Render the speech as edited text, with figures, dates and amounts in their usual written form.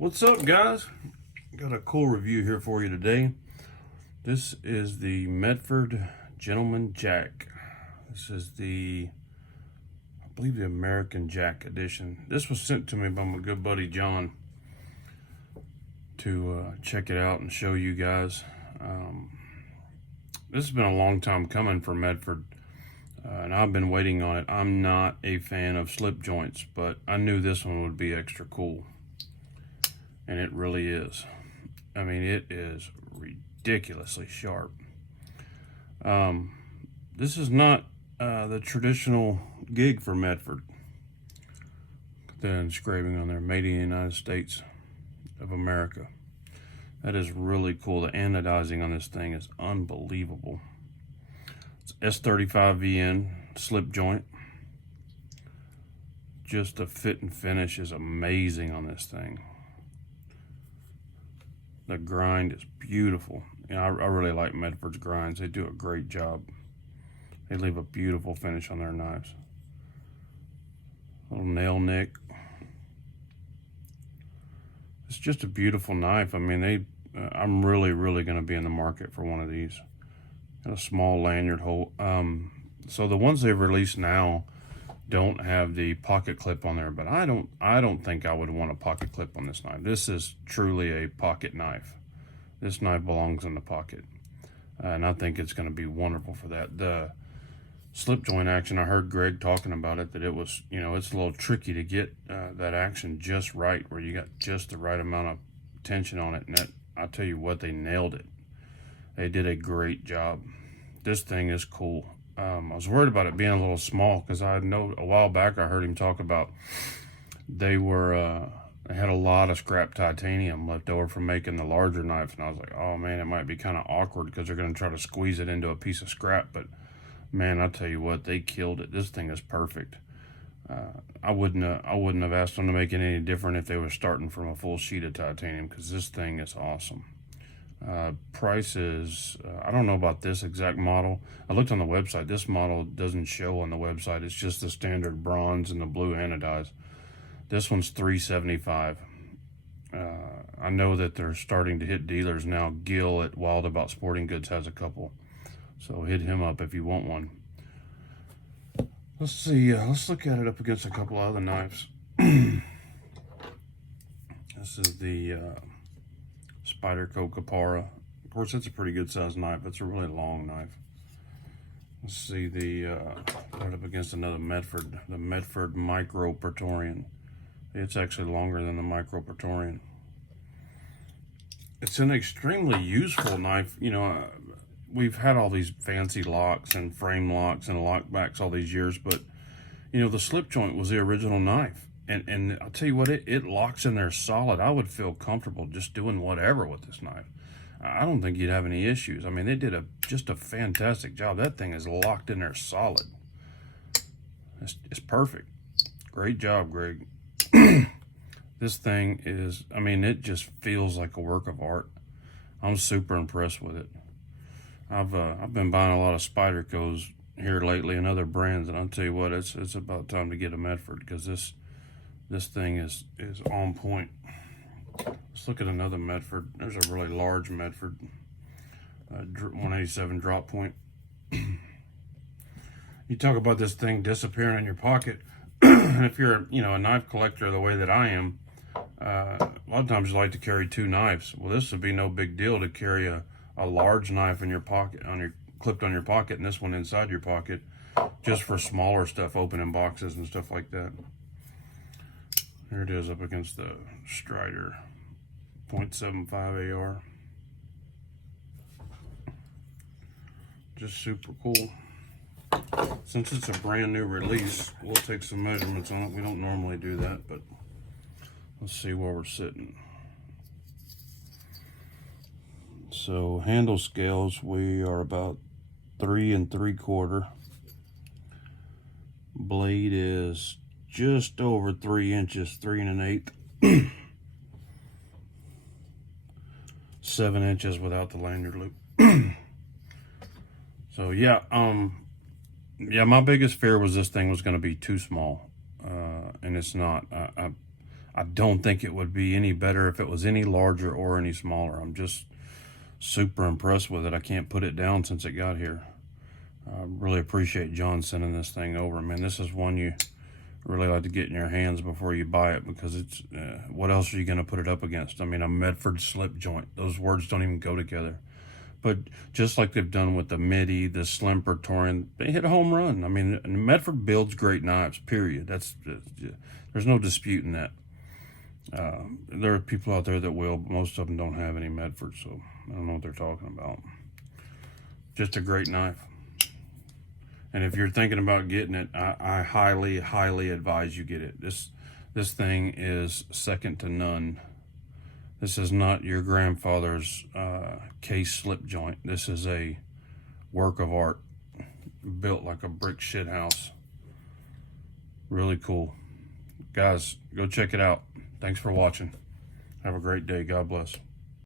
What's up, guys? Got a cool review here for you today. This is the Medford Gentleman Jack. This is I believe the American Jack edition. This was sent to me by my good buddy John to check it out and show you guys. This has been a long time coming for Medford, and I've been waiting on it. I'm not a fan of slip joints, but I knew this one would be extra cool. And it really is. I mean, it is ridiculously sharp. This is not the traditional gig for Medford. The engraving on there, made in the United States of America. That is really cool. The anodizing on this thing is unbelievable. It's S35VN slip joint. Just the fit and finish is amazing on this thing. The grind is beautiful. You know, I really like Medford's grinds. They do a great job. They leave a beautiful finish on their knives. Little nail nick. It's just a beautiful knife. I mean, I'm really going to be in the market for one of these. Got a small lanyard hole. So the ones they've released now don't have the pocket clip on there, but I don't think I would want a pocket clip on this knife. This is truly a pocket knife. This knife belongs in the pocket, and I think it's going to be wonderful for that. The slip joint action, I heard Greg talking about it, that it was, you know, it's a little tricky to get that action just right, where you got just the right amount of tension on it, and that, I'll tell you what, they nailed it. They did a great job. This thing is cool. I was worried about it being a little small, because I know a while back I heard him talk about they had a lot of scrap titanium left over from making the larger knives, and I was like, oh man, it might be kind of awkward because they're going to try to squeeze it into a piece of scrap. But man, I'll tell you what, they killed it. This thing is perfect. I wouldn't have asked them to make it any different if they were starting from a full sheet of titanium, because this thing is awesome. Price is, I don't know about this exact model. I looked on the website. This model doesn't show on the website. It's just the standard bronze and the blue anodized. This one's $375. I know that they're starting to hit dealers now. Gil at Wild About Sporting Goods has a couple, so hit him up if you want one. Let's see, let's look at it up against a couple other knives. This is the Spyderco Capara. Of course, it's a pretty good sized knife. It's a really long knife. Let's see right up against another Medford, the Medford Micro Praetorian. It's actually longer than the Micro Praetorian. It's an extremely useful knife. You know, we've had all these fancy locks and frame locks and lockbacks all these years, but you know, the slip joint was the original knife. And I'll tell you what, it locks in there solid. I would feel comfortable just doing whatever with this knife. I don't think you'd have any issues. I mean, they did just a fantastic job. That thing is locked in there solid. It's perfect. Great job, Greg. This thing is, I mean, it just feels like a work of art. I'm super impressed with it. I've been buying a lot of Spydercos here lately and other brands, and I'll tell you what, it's about time to get a Medford, because this thing is on point. Let's look at another Medford. There's a really large Medford, 187 drop point. You talk about this thing disappearing in your pocket. And if you're, you know, a knife collector the way that I am, a lot of times you like to carry two knives. Well, this would be no big deal to carry a large knife in your pocket, clipped on your pocket, and this one inside your pocket, just for smaller stuff, opening boxes and stuff like that. Here it is up against the Strider .75 AR. Just super cool. Since it's a brand new release, we'll take some measurements on it. We don't normally do that, but let's see where we're sitting. So handle scales, we are about 3 3/4. Blade is just over 3 inches, 3 1/8. 7 inches without the lanyard loop. So yeah, my biggest fear was this thing was going to be too small, and it's not. I don't think it would be any better if it was any larger or any smaller. I'm just super impressed with it. I can't put it down since it got here. I really appreciate John sending this thing over. Man, this is one you really like to get in your hands before you buy it, because it's what else are you going to put it up against? I mean, a Medford slip joint. Those words don't even go together. But just like they've done with the Midi, the Slim Praetorian, they hit a home run. I mean, Medford builds great knives, period. There's no disputing that. There are people out there that will, but most of them don't have any Medford, so I don't know what they're talking about. Just a great knife. And if you're thinking about getting it, I highly, highly advise you get it. This thing is second to none. This is not your grandfather's case slip joint. This is a work of art, built like a brick shit house. Really cool. Guys, go check it out. Thanks for watching. Have a great day. God bless.